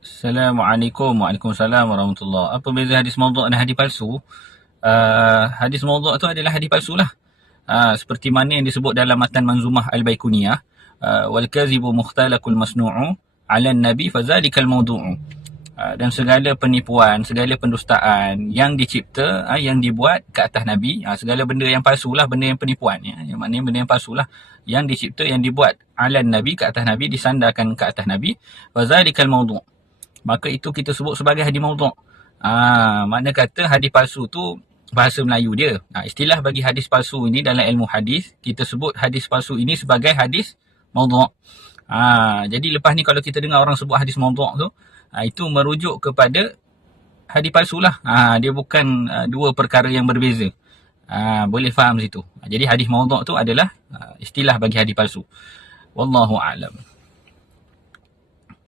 Assalamualaikum. Waalaikumsalam warahmatullahi. Apa beza hadis maudhu' dan hadis palsu? Hadis maudhu' tu adalah hadis palsu lah. Seperti mana yang disebut dalam matan Manzumah Al-Baikuniyah, wal kazibu mukhtalaqul masnu'u 'ala an-nabi fadzalikal maudhu'u. Dan segala penipuan, segala pendustaan yang dicipta, yang dibuat ke atas Nabi, segala benda yang palsu lah, benda yang penipuan, yang maknanya benda yang palsu lah, yang dicipta, yang dibuat 'ala an-nabi, ke atas Nabi, disandarkan ke atas Nabi, fadzalikal maudhu', maka itu kita sebut sebagai hadis maudhu'. Makna kata hadis palsu tu bahasa Melayu dia. Istilah bagi hadis palsu ini dalam ilmu hadis, kita sebut hadis palsu ini sebagai hadis maudhu'. Jadi lepas ni kalau kita dengar orang sebut hadis maudhu' tu, itu merujuk kepada hadis palsu lah. Dia bukan dua perkara yang berbeza. Boleh faham situ. Jadi hadis maudhu' tu adalah istilah bagi hadis palsu. Wallahu a'lam.